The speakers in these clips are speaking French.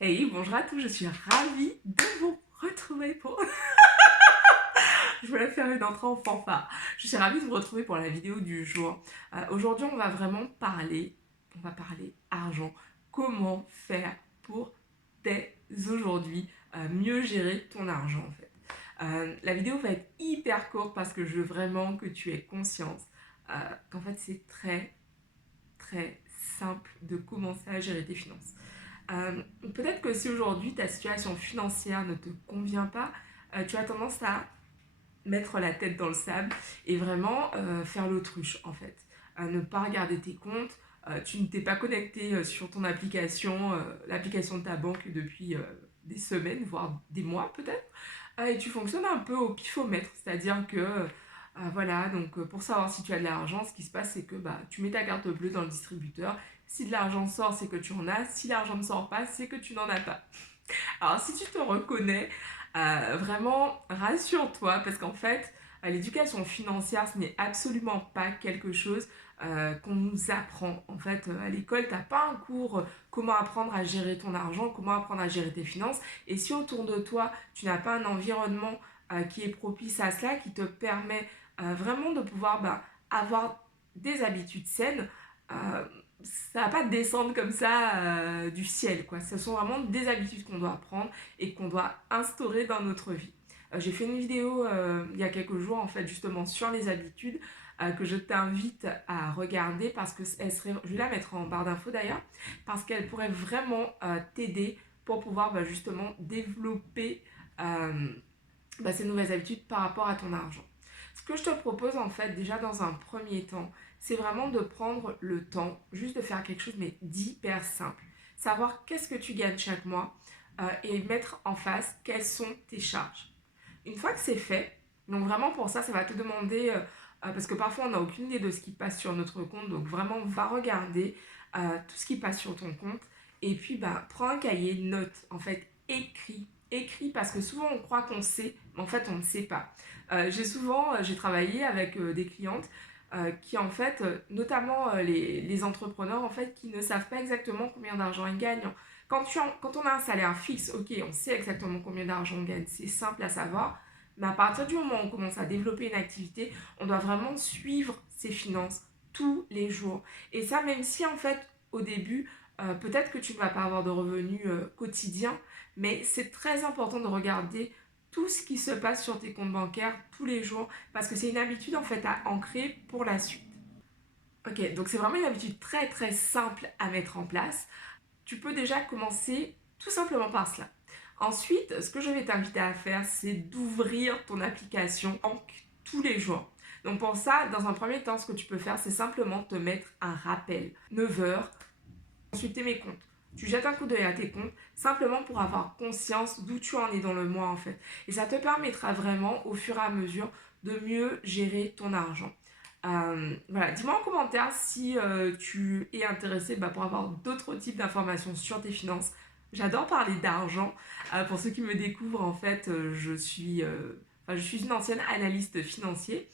Hey, bonjour à tous, je suis ravie de vous retrouver pour... Je voulais faire une entrée en fanfare. Je suis ravie de vous retrouver pour la vidéo du jour. Aujourd'hui, on va parler argent. Comment faire pour, dès aujourd'hui, mieux gérer ton argent, en fait. La vidéo va être hyper courte parce que je veux vraiment que tu aies conscience qu'en fait, c'est très, très simple de commencer à gérer tes finances. Peut-être que si aujourd'hui ta situation financière ne te convient pas, tu as tendance à mettre la tête dans le sable et vraiment faire l'autruche en fait. Ne pas regarder tes comptes, tu ne t'es pas connecté sur ton application, l'application de ta banque depuis des semaines, voire des mois peut-être, et tu fonctionnes un peu au pifomètre, c'est-à-dire que voilà, donc pour savoir si tu as de l'argent, ce qui se passe c'est que tu mets ta carte bleue dans le distributeur, si de l'argent sort c'est que tu en as, si l'argent ne sort pas c'est que tu n'en as pas. Alors si tu te reconnais, vraiment rassure-toi parce qu'en fait l'éducation financière ce n'est absolument pas quelque chose qu'on nous apprend. En fait à l'école tu n'as pas un cours comment apprendre à gérer ton argent, comment apprendre à gérer tes finances, et si autour de toi tu n'as pas un environnement qui est propice à cela, qui te permet vraiment de pouvoir avoir des habitudes saines, euh, ça va pas descendre comme ça du ciel, quoi. Ce sont vraiment des habitudes qu'on doit apprendre et qu'on doit instaurer dans notre vie. J'ai fait une vidéo il y a quelques jours, en fait, justement sur les habitudes, que je t'invite à regarder parce que je vais la mettre en barre d'infos d'ailleurs, parce qu'elle pourrait vraiment t'aider pour pouvoir justement développer ces nouvelles habitudes par rapport à ton argent. Ce que je te propose en fait déjà dans un premier temps, c'est vraiment de prendre le temps juste de faire quelque chose mais d'hyper simple. Savoir qu'est-ce que tu gagnes chaque mois et mettre en face quelles sont tes charges. Une fois que c'est fait, donc vraiment pour ça, ça va te demander, parce que parfois on n'a aucune idée de ce qui passe sur notre compte, donc vraiment va regarder tout ce qui passe sur ton compte et puis prends un cahier, note, en fait écris parce que souvent on croit qu'on sait, mais en fait on ne sait pas. J'ai travaillé avec des clientes qui en fait, notamment les entrepreneurs en fait, qui ne savent pas exactement combien d'argent ils gagnent. Quand on a un salaire fixe, ok, on sait exactement combien d'argent on gagne, c'est simple à savoir, mais à partir du moment où on commence à développer une activité, on doit vraiment suivre ses finances tous les jours. Et ça, même si en fait, au début, peut-être que tu ne vas pas avoir de revenus quotidiens, mais c'est très important de regarder tout ce qui se passe sur tes comptes bancaires tous les jours parce que c'est une habitude en fait à ancrer pour la suite. Ok, donc c'est vraiment une habitude très très simple à mettre en place. Tu peux déjà commencer tout simplement par cela. Ensuite, ce que je vais t'inviter à faire, c'est d'ouvrir ton application banque tous les jours. Donc pour ça, dans un premier temps, ce que tu peux faire, c'est simplement te mettre un rappel. 9 heures, consulter mes comptes. Tu jettes un coup d'œil à tes comptes simplement pour avoir conscience d'où tu en es dans le mois en fait. Et ça te permettra vraiment au fur et à mesure de mieux gérer ton argent. Voilà, dis-moi en commentaire si tu es intéressé pour avoir d'autres types d'informations sur tes finances. J'adore parler d'argent. Pour ceux qui me découvrent, en fait, je suis une ancienne analyste financier.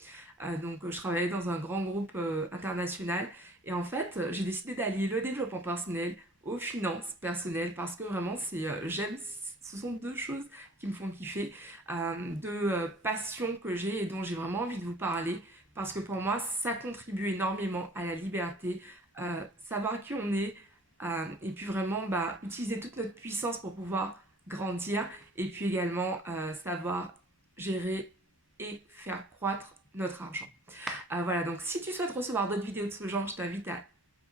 Donc, je travaillais dans un grand groupe international. Et en fait, j'ai décidé d'allier le développement personnel aux finances personnelles parce que vraiment, ce sont deux choses qui me font kiffer, deux passions que j'ai et dont j'ai vraiment envie de vous parler parce que pour moi, ça contribue énormément à la liberté, savoir qui on est, et puis vraiment utiliser toute notre puissance pour pouvoir grandir, et puis également savoir gérer et faire croître notre argent. Voilà, donc si tu souhaites recevoir d'autres vidéos de ce genre, je t'invite à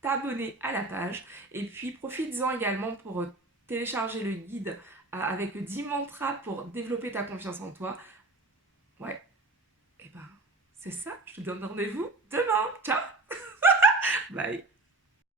t'abonner à la page, et puis profites-en également pour télécharger le guide avec 10 mantras pour développer ta confiance en toi. Ouais, et c'est ça, je te donne rendez-vous demain. Ciao. Bye.